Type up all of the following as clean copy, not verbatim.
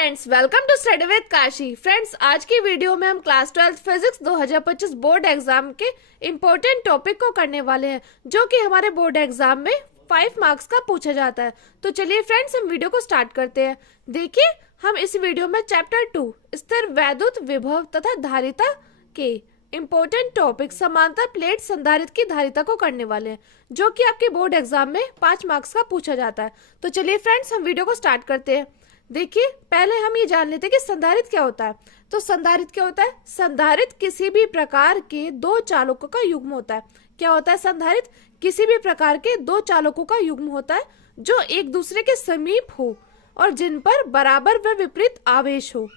Friends, welcome to study with Kashi. Friends, आज की video में हम क्लास 12 फिजिक्स 2025 बोर्ड एग्जाम के इम्पोर्टेंट टॉपिक को करने वाले हैं, जो कि हमारे बोर्ड एग्जाम में 5 मार्क्स का पूछा जाता है। तो चलिए फ्रेंड्स, हम वीडियो को स्टार्ट करते हैं। देखिए, हम इस वीडियो में चैप्टर 2 स्थिर वैद्युत विभव तथा धारिता के इम्पोर्टेंट टॉपिक समांतर प्लेट संधारित्र की धारिता को करने वाले हैं, जो कि आपके बोर्ड एग्जाम में 5 मार्क्स का पूछा जाता है। तो चलिए फ्रेंड्स, हम वीडियो को स्टार्ट करते हैं। देखिए, पहले हम ये जान लेते हैं कि संधारित्र क्या होता है। तो संधारित्र क्या होता है? संधारित्र किसी भी प्रकार के दो चालकों का युग्म होता है। क्या होता है संधारित्र? किसी भी प्रकार के दो चालकों का युग्म होता है जो एक दूसरे के समीप हो और जिन पर बराबर व विपरीत आवेश हो,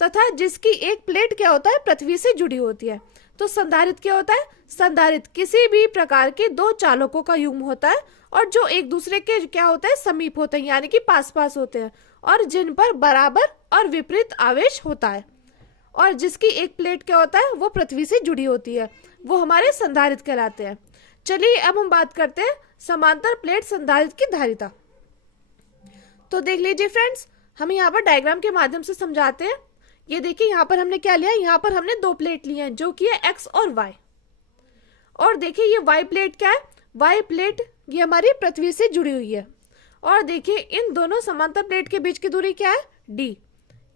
तथा जिसकी एक प्लेट क्या होता है? पृथ्वी से जुड़ी होती है। तो संधारित्र क्या होता है? संधारित्र किसी भी प्रकार के दो चालकों का युग्म होता है और जो एक दूसरे के क्या होता है? समीप होते हैं, यानी कि पास पास होते हैं, और जिन पर बराबर और विपरीत आवेश होता है, और जिसकी एक प्लेट क्या होता है? वो पृथ्वी से जुड़ी होती है, वो हमारे संधारित्र कहलाते हैं। चलिए अब हम बात करते हैं समांतर प्लेट संधारित्र की धारिता। तो देख लीजिए फ्रेंड्स, हम यहाँ पर डायग्राम के माध्यम से समझाते हैं। ये देखिए, यहाँ पर हमने क्या लिया? यहाँ पर हमने दो प्लेट ली हैं, जो कि है एक्स और वाई। और देखिए, ये वाई प्लेट क्या है? वाई प्लेट ये हमारी पृथ्वी से जुड़ी हुई है। और देखिए, इन दोनों समांतर प्लेट के बीच की दूरी क्या है? डी।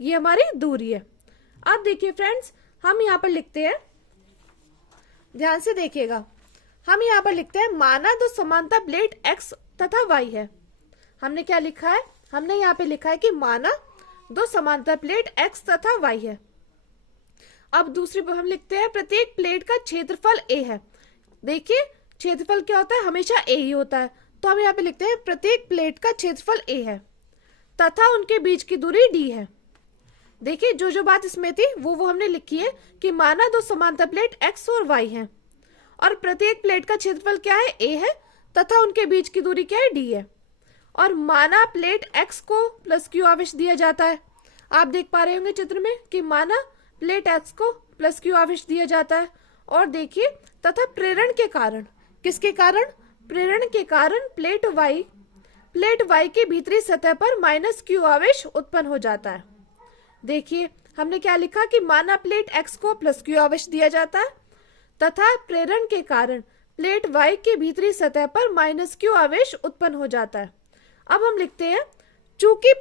ये हमारी दूरी है। अब देखिए फ्रेंड्स, हम यहाँ पर लिखते हैं, ध्यान से देखिएगा, हम यहाँ पर लिखते हैं माना दो समांतर प्लेट एक्स तथा वाई है। हमने क्या लिखा है? हमने यहाँ पे लिखा है कि माना दो समांतर प्लेट एक्स तथा वाई है। अब दूसरी पर हम लिखते हैं प्रत्येक प्लेट का क्षेत्रफल ए है। देखिए, क्षेत्रफल क्या होता है? हमेशा ए ही होता है। तो हम यहाँ पे लिखते हैं प्रत्येक प्लेट का क्षेत्रफल ए है तथा उनके बीच की दूरी डी है। देखिए, जो जो बात इसमें थी वो हमने लिखी है कि माना दो समांतर प्लेट एक्स और वाई है और प्रत्येक प्लेट का क्षेत्रफल क्या है? ए है, तथा उनके बीच की दूरी क्या है? डी है। और माना प्लेट एक्स को प्लस क्यू आवेश दिया जाता है। आप देख पा रहे होंगे चित्र में कि माना प्लेट एक्स को प्लस क्यू आवेश दिया जाता है। और देखिए, तथा प्रेरण के कारण, किसके कारण? प्रेरण के कारण प्लेट वाई के भीतरी सतह पर माइनस क्यू आवेश उत्पन्न हो जाता है। देखिए, हमने क्या लिखा कि माना प्लेट एक्स को प्लस क्यू आवेश दिया जाता है तथा प्रेरण के कारण प्लेट वाई के भीतरी सतह पर माइनस क्यू आवेश उत्पन्न हो जाता है। अब हम लिखते हैं चूंकि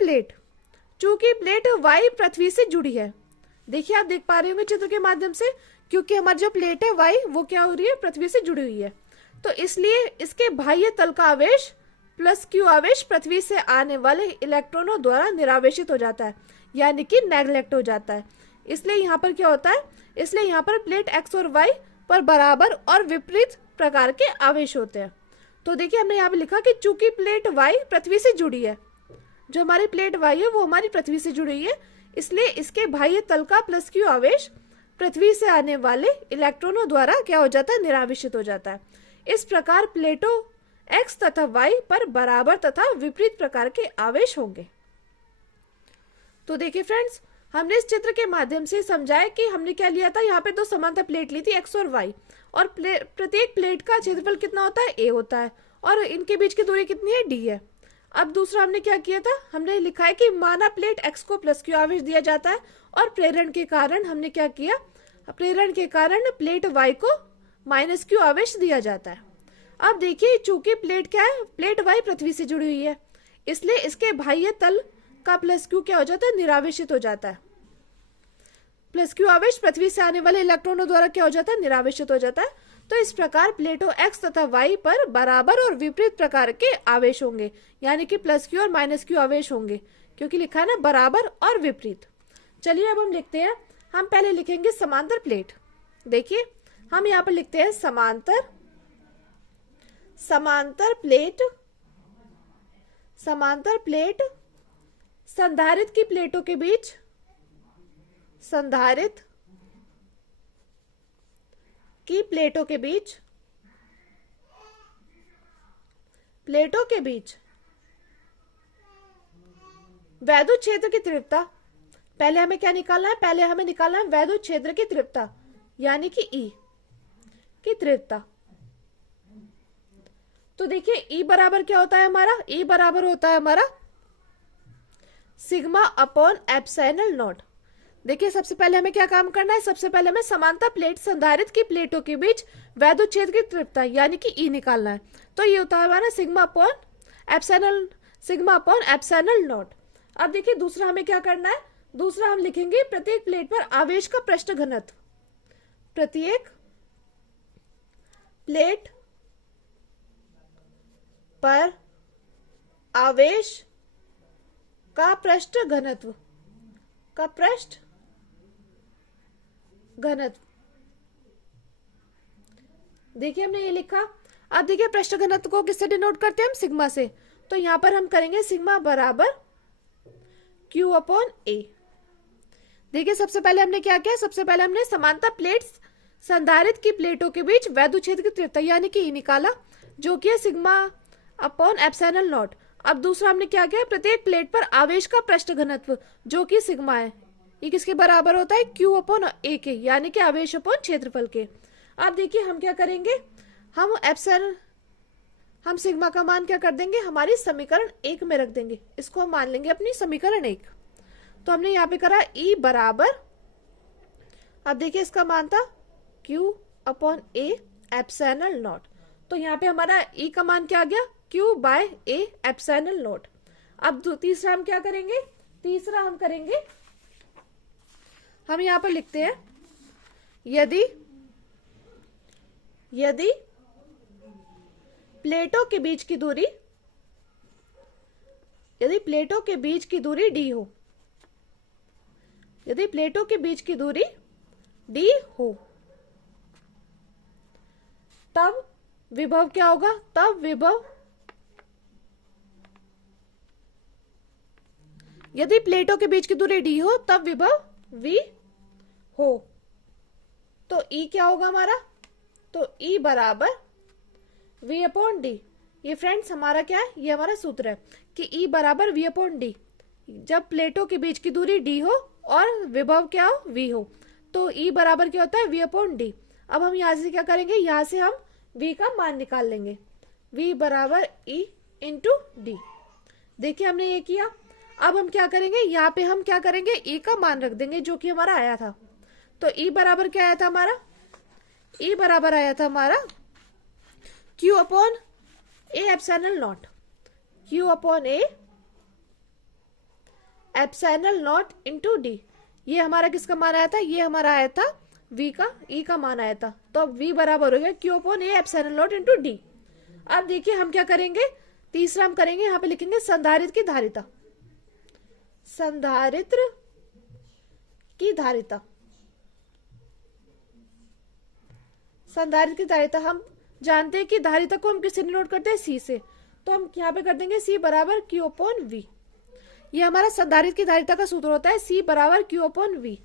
प्लेट वाई पृथ्वी से जुड़ी है। देखिए, आप देख पा रहे होंगे चित्र के माध्यम से, क्योंकि हमारी जो प्लेट है वाई वो क्या हो रही है? पृथ्वी से जुड़ी हुई है। तो इसलिए इसके बाह्य तल का आवेश प्लस क्यू आवेश पृथ्वी से आने वाले इलेक्ट्रॉनों द्वारा निरावेशित हो जाता है, यानी कि नेग्लेक्ट हो जाता है। इसलिए यहाँ पर क्या होता है? इसलिए यहाँ पर प्लेट एक्स और वाई पर बराबर और विपरीत प्रकार के आवेश होते हैं। तो देखिए, हमने यहाँ पे लिखा कि चूंकि प्लेट वाई पृथ्वी से जुड़ी है, जो हमारी प्लेट वाई है वो हमारी पृथ्वी से जुड़ी है, इसलिए इसके बाह्य तल का प्लस क्यू आवेश पृथ्वी से आने वाले इलेक्ट्रॉनों द्वारा क्या हो जाता है? निरावेशित हो जाता है। इस प्रकार प्लेटों एक्स तथा वाई पर बराबर तथा विपरीत प्रकार के आवेश होंगे। तो देखिए फ्रेंड्स, हमने इस चित्र के माध्यम से समझाया कि हमने क्या लिया था। यहाँ पे दो समांतर प्लेट ली थी एक्स और वाई, और प्रत्येक प्लेट का क्षेत्रफल कितना होता है? ए होता है, और इनके बीच की दूरी कितनी है? डी है। अब दूसरा हमने क्या किया था? हमने लिखा है कि माना प्लेट एक्स को प्लस क्यू आवेश दिया जाता है और प्रेरण के कारण हमने क्या किया? प्रेरण के कारण प्लेट वाई को माइनस क्यू आवेश दिया जाता है। अब देखिए, चूंकि प्लेट क्या है? प्लेट वाई पृथ्वी से जुड़ी हुई है, इसलिए इसके बाह्य तल का प्लस क्यू क्या हो जाता है? निरावेशित हो जाता है। प्लस क्यू आवेश पृथ्वी से आने वाले इलेक्ट्रॉनों द्वारा क्या हो जाता है? निरावेशित हो जाता है। तो इस प्रकार प्लेटों एक्स तथा वाई पर बराबर और विपरीत प्रकार के आवेश होंगे, यानी कि प्लस क्यू और माइनस क्यू आवेश होंगे, क्योंकि लिखा है ना बराबर और विपरीत। चलिए अब हम लिखते हैं, हम पहले लिखेंगे समांतर प्लेट। देखिए, हम यहाँ पर लिखते हैं समांतर प्लेट संधारित्र की प्लेटों के बीच, संधारित्र की प्लेटों के बीच वैद्युत क्षेत्र की तीव्रता। पहले हमें क्या निकालना है? पहले हमें निकालना है वैद्युत क्षेत्र की तीव्रता, यानी कि ई की तीव्रता। तो देखिए, ई बराबर क्या होता है हमारा? ई बराबर होता है हमारा सिग्मा अपॉन एप्सिलॉन नॉट। देखिए सबसे पहले हमें क्या काम करना है, सबसे पहले हमें समांतर प्लेट संधारित्र की प्लेटों के बीच वैद्युत क्षेत्र की तीव्रता यानी कि ई निकालना है। तो ये होता है हमारा सिग्मा अपॉन एप्सिलॉन नॉट। अब देखिए दूसरा हमें क्या करना है, दूसरा हम लिखेंगे प्रत्येक प्लेट पर आवेश का पृष्ठ घनत्व। प्रत्येक प्लेट पर आवेश का पृष्ठ घनत्व, देखिए हमने ये लिखा। अब देखिए पृष्ठ घनत्व को किससे डिनोट करते हैं हम, सिग्मा से। तो यहां पर हम करेंगे सिग्मा बराबर Q अपॉन A। देखिए सबसे पहले हमने क्या किया, सबसे पहले हमने समांतर प्लेट्स संधारित्र की प्लेटों के बीच वैद्युत क्षेत्र की तीव्रता यानी कि ई निकाला, जो कि है सिग्मा अपॉन एप्सिलॉन नॉट। अब दूसरा हमने क्या किया, प्रत्येक प्लेट पर आवेश का पृष्ठ घनत्व जो कि सिग्मा है, ये किसके बराबर होता है, Q अपॉन A के, यानी कि आवेश अपॉन क्षेत्रफल के। अब देखिए हम क्या करेंगे, हम सिग्मा का मान क्या कर देंगे, हमारी समीकरण 1 में रख देंगे, इसको हम मान लेंगे अपनी समीकरण 1। तो हमने यहाँ पे करा E बराबर, अब देखिए इसका मान था Q upon A epsilon not. तो यहाँ पे हमारा E का मान क्या आ गया, Q by A epsilon naught. अब तीसरा हम क्या करेंगे, तीसरा हम करेंगे, हम यहाँ पर लिखते हैं यदि प्लेटों के बीच की दूरी, यदि प्लेटों के बीच की दूरी d हो, यदि प्लेटों के बीच की दूरी d हो, तब विभव क्या होगा, तब विभव, यदि प्लेटों के बीच की दूरी d हो तब विभव v हो। तो E क्या होगा हमारा, तो E बराबर V अपॉन डी। ये फ्रेंड्स हमारा क्या है, ये हमारा सूत्र है कि E बराबर V अपॉन डी, जब प्लेटों के बीच की दूरी d हो और विभव क्या हो, V हो। तो E बराबर क्या होता है, V अपॉन डी। अब हम यहाँ से क्या करेंगे, यहाँ से हम V का मान निकाल लेंगे, V बराबर E इंटू डी। देखिए हमने ये किया। अब हम क्या करेंगे, यहाँ पे हम क्या करेंगे, E का मान रख देंगे जो कि हमारा आया था। तो E बराबर क्या आया था हमारा, E बराबर आया था हमारा Q upon A epsilon not, Q upon A epsilon not into D. ये हमारा किसका मान आया था, ये हमारा आया था V का, E का मान आया था। तो अब V बराबर हो गया Q upon A epsilon not into D. अब देखिए हम क्या करेंगे, तीसरा हम करेंगे, यहाँ पे लिखेंगे संधारित्र की धारिता, संधारित्र की धारिता, संधारित्र की धारिता। हम जानते हैं कि धारिता को हम किससे नोट करते हैं, C से। तो हम यहाँ पे कर देंगे C बराबर Q अपॉन V। ये हमारा संधारित्र की धारिता का सूत्र होता है, C बराबर Q अपॉन V।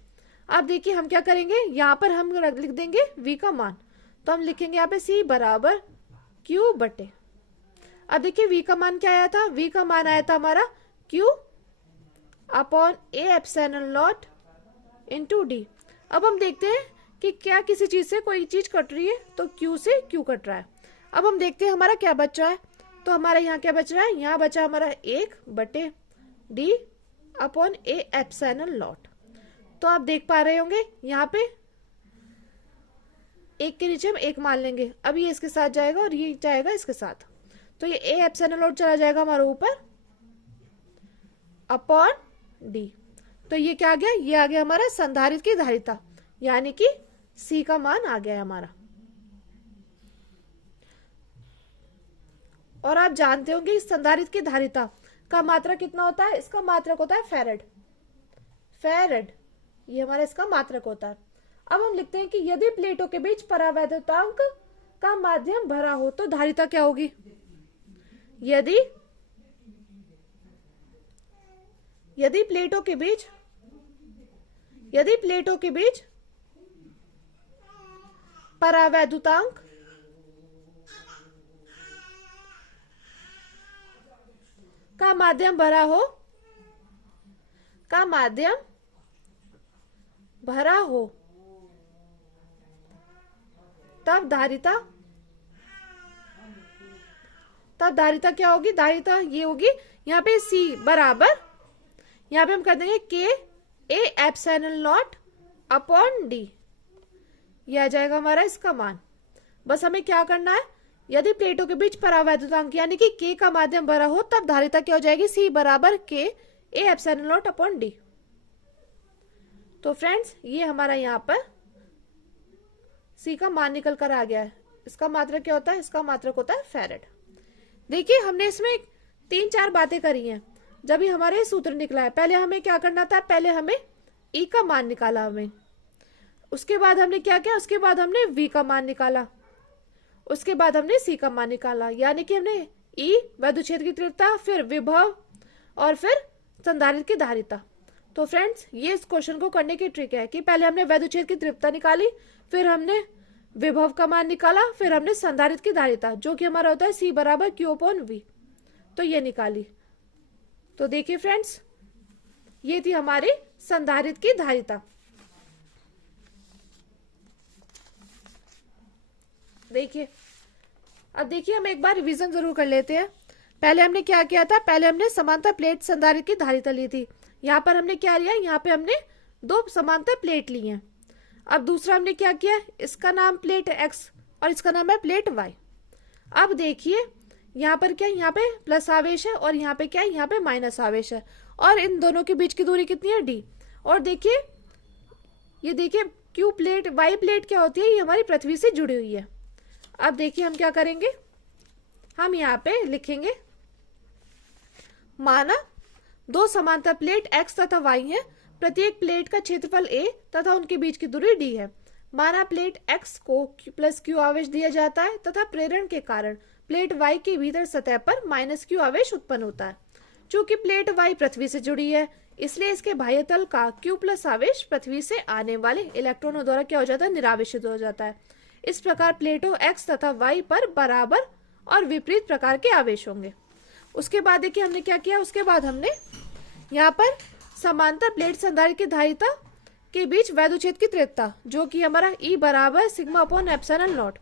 अब देखिए हम क्या करेंगे, यहाँ पर हम लिख देंगे V का मान। तो हम लिखेंगे यहाँ पे C बराबर Q बटे, अब देखिए V का मान क्या आया था, V का मान आया था हमारा Q upon A epsilon not into D. अब हम देखते हैं कि क्या किसी चीज से कोई चीज कट रही है, तो Q से Q कट रहा है। अब हम देखते हैं हमारा क्या बच रहा है, तो हमारा यहाँ क्या बच रहा है, यहाँ बचा हमारा 1 बटे D upon A epsilon not. तो आप देख पा रहे होंगे यहाँ पे 1 के नीचे हम 1 मान लेंगे। अब ये इसके साथ जाएगा और ये जाएगा इसके साथ, तो ये A एप्सिलॉन नॉट चला जाएगा हमारे ऊपर अपॉन D। तो ये क्या आ गया, ये आ गया हमारा संधारित्र की धारिता, यानी कि C का मान आ गया है हमारा। और आप जानते होंगे इस संधारित्र की धारिता का मात्रक कितना होता है, इसका मात्रक होता है फैरेड, ये हमारा इसका मात्रक होता है। अब हम लिखते हैं कि यदि प्लेटों के बीच परावैद्युतांक का माध्यम भरा हो तो धारिता क्या होगी, यदि प्लेटों के बीच परावैद्युतांक का माध्यम भरा हो तब धारिता क्या होगी, धारिता ये होगी, यहाँ पे C बराबर, यहाँ पे हम कर देंगे के A epsilon not upon D, ये आ जाएगा हमारा इसका मान। बस हमें क्या करना है, यदि प्लेटों के बीच परावैद्युतांक यानी कि के का माध्यम बड़ा हो तब धारिता क्या हो जाएगी, सी बराबर के A epsilon not upon D. तो फ्रेंड्स ये हमारा यहाँ पर सी का मान निकल कर आ गया है। इसका मात्रक क्या होता है, इसका मात्रक होता है फैरेड। देखिए हमने इसमें 3-4 बातें करी हैं जब भी हमारे सूत्र निकला है। पहले हमें क्या करना था, पहले हमें ई का मान निकाला हमें, उसके बाद हमने क्या किया, उसके बाद हमने वी का मान निकाला, उसके बाद हमने सी का मान निकाला, यानी कि हमने ई वैद्युत की तीव्रता, फिर विभव और फिर संधारित्र की धारिता। तो फ्रेंड्स ये इस क्वेश्चन को करने की ट्रिक है कि पहले हमने वैद्युत की तीव्रता निकाली, फिर हमने विभव का मान निकाला, फिर हमने संधारित्र की धारिता जो कि हमारा होता है सी बराबर क्यू अपॉन वी, तो ये निकाली। तो देखिए फ्रेंड्स ये थी हमारी संधारित्र की धारिता। देखिए अब देखिए हम एक बार रिवीजन जरूर कर लेते हैं। पहले हमने क्या किया था, पहले हमने समांतर प्लेट संधारित्र की धारिता ली थी। यहाँ पर हमने क्या लिया, यहाँ पे हमने 2 समांतर प्लेट ली हैं। अब दूसरा हमने क्या किया, इसका नाम प्लेट एक्स और इसका नाम है प्लेट वाई। अब देखिए यहाँ पर क्या, यहाँ पे प्लस आवेश है और यहाँ पे क्या है, यहाँ पे माइनस आवेश है, और इन दोनों के बीच की दूरी कितनी है, डी। और देखिए ये देखिए क्यू प्लेट वाई प्लेट क्या होती है, ये हमारी पृथ्वी से जुड़ी हुई है। अब देखिए हम क्या करेंगे, हम यहाँ पे लिखेंगे माना 2 समांतर प्लेट एक्स तथा वाई है, प्रत्येक प्लेट का क्षेत्रफल a तथा उनके बीच की दूरी d है। माना प्लेट x को प्लस क्यू आवेश दिया जाता है तथा प्रेरण के कारण प्लेट y के भीतर सतह पर माइनस क्यू आवेश उत्पन्न होता है। चूंकि प्लेट y पृथ्वी से जुड़ी है इसलिए इसके बाह्य तल का q प्लस आवेश पृथ्वी से आने वाले इलेक्ट्रॉनों द्वारा क्या हो जाता है, निरावेशित हो जाता है। इस प्रकार प्लेटों x तथा y पर बराबर और विपरीत प्रकार के आवेश होंगे। उसके बाद देखिए हमने क्या किया, उसके बाद हमने यहाँ पर समांतर प्लेट संधारित्र की धारिता के बीच वैद्युत की तीव्रता जो कि हमारा ई बराबर सिग्मा अपॉन एप्सिलॉन नॉट।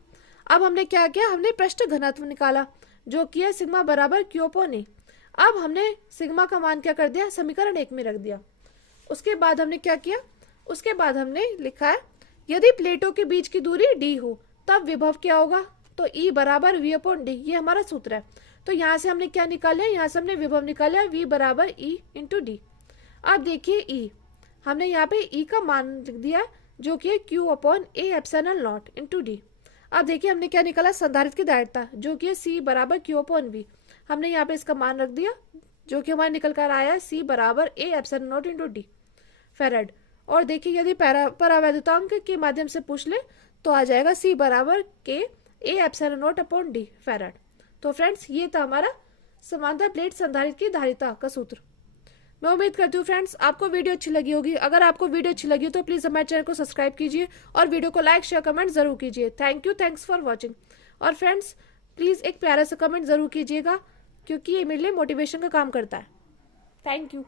अब हमने क्या किया, हमने पृष्ठ घनत्व निकाला जो कि है सिग्मा बराबर क्यू अपॉन ए। अब हमने सिग्मा का मान क्या कर दिया, समीकरण 1 में रख दिया। उसके बाद हमने क्या किया, उसके बाद हमने लिखा है यदि प्लेटों के बीच की दूरी डी हो तब विभव क्या होगा, तो ई बराबर वी अपॉन डी, ये हमारा सूत्र है। तो यहाँ से हमने क्या निकाला, यहाँ से हमने विभव निकाला वी बराबर ई इंटू डी। अब देखिए ई हमने यहाँ पे ई का मान लिख दिया जो कि Q upon A epsilon not into D. अब देखिए हमने क्या निकाला, संधारित्र की धारिता जो कि सी बराबर क्यू अपॉन वी, हमने यहाँ पे इसका मान रख दिया जो कि हमारा निकल कर आया सी बराबर A epsilon not into D farad. और देखिए यदि परावैद्युतांक के माध्यम से पूछ ले तो आ जाएगा सी बराबर के A epsilon not upon D farad. तो फ्रेंड्स ये था हमारा समांतर प्लेट संधारित्र की धारिता का सूत्र। मैं उम्मीद करती हूँ फ्रेंड्स आपको वीडियो अच्छी लगी होगी। अगर आपको वीडियो अच्छी लगी हो तो प्लीज़ हमारे चैनल को सब्सक्राइब कीजिए और वीडियो को लाइक शेयर कमेंट जरूर कीजिए। Thanks for watching. और फ्रेंड्स प्लीज़ एक प्यारा सा कमेंट जरूर कीजिएगा क्योंकि ये मेरे लिए मोटिवेशन का काम करता है। Thank you.